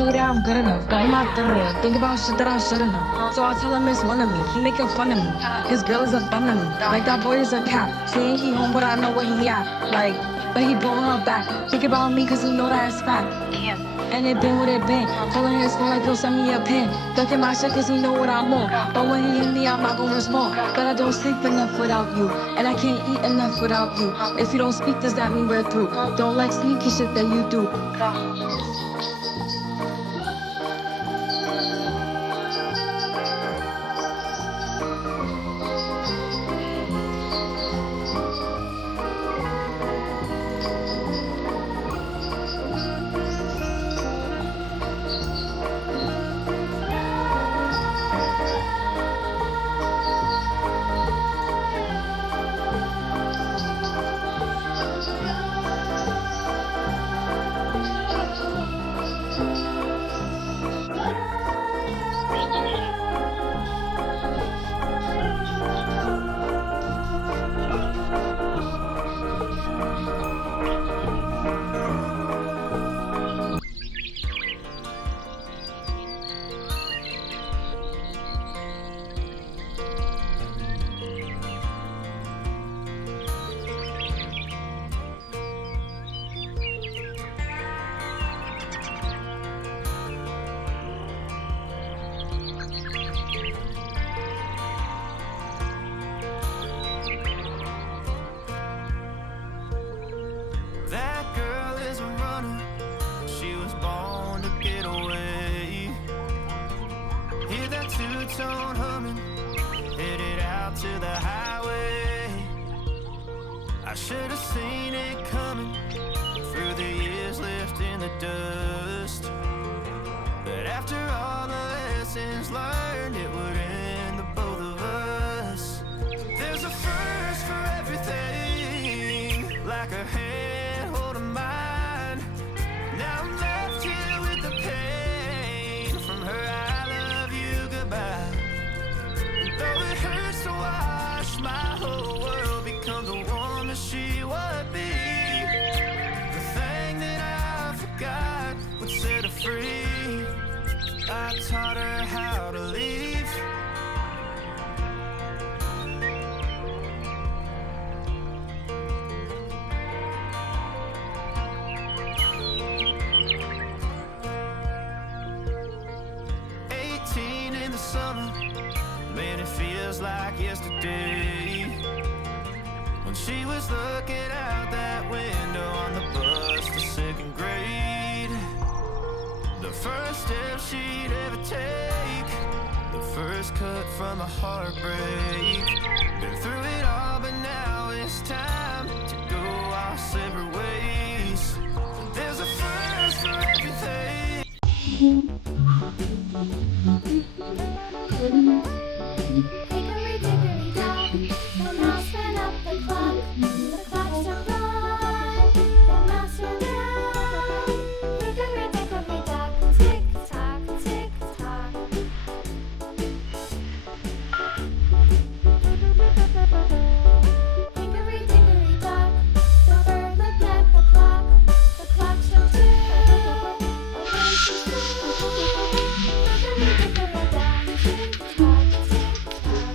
say that I'm good enough, but I'm not good enough. Think about shit that I shouldn't have. So I tell him it's one of me. He making fun of me. His girl is a bum to me. Like that boy is a cat. Saying he home, but I know where he at. Like, but he blowing her back. Think about me, cause he know that it's fat. And it been what it been. Calling his phone like he'll send me a pin. Ducking my shit cause he know what I'm on. But when he hit me, I'm not gonna respond. But I don't sleep enough without you. And I can't eat enough without you. If you don't speak, does that mean we're through? Don't like sneaky shit that you do. Tone humming, headed out to the highway. I should have seen it coming through the years left in the dust. But after all the lessons learned, it would end the both of us. There's a first for everything, like a hand holding mine. Now I'm left here with the pain from her I love you goodbye. Though it hurts to watch my whole world become the woman she would be. The thing that I forgot would set her free. I taught her how to leave. In the summer, man, it feels like yesterday when she was looking out that window on the bus to second grade. The first step she'd ever take, the first cut from a heartbreak. Been through it all, but now it's time to go our separate ways. There's a first for everything. Hickory dickory dock, the mouse ran up the clock. The clock struck one, the mouse ran down. Hickory dickory dock, tick tock, tick tock. Hickory dickory dock, the bird looked at the clock. The clock struck two, away she flew. Hickory dickory dock, tick tock, tick tock.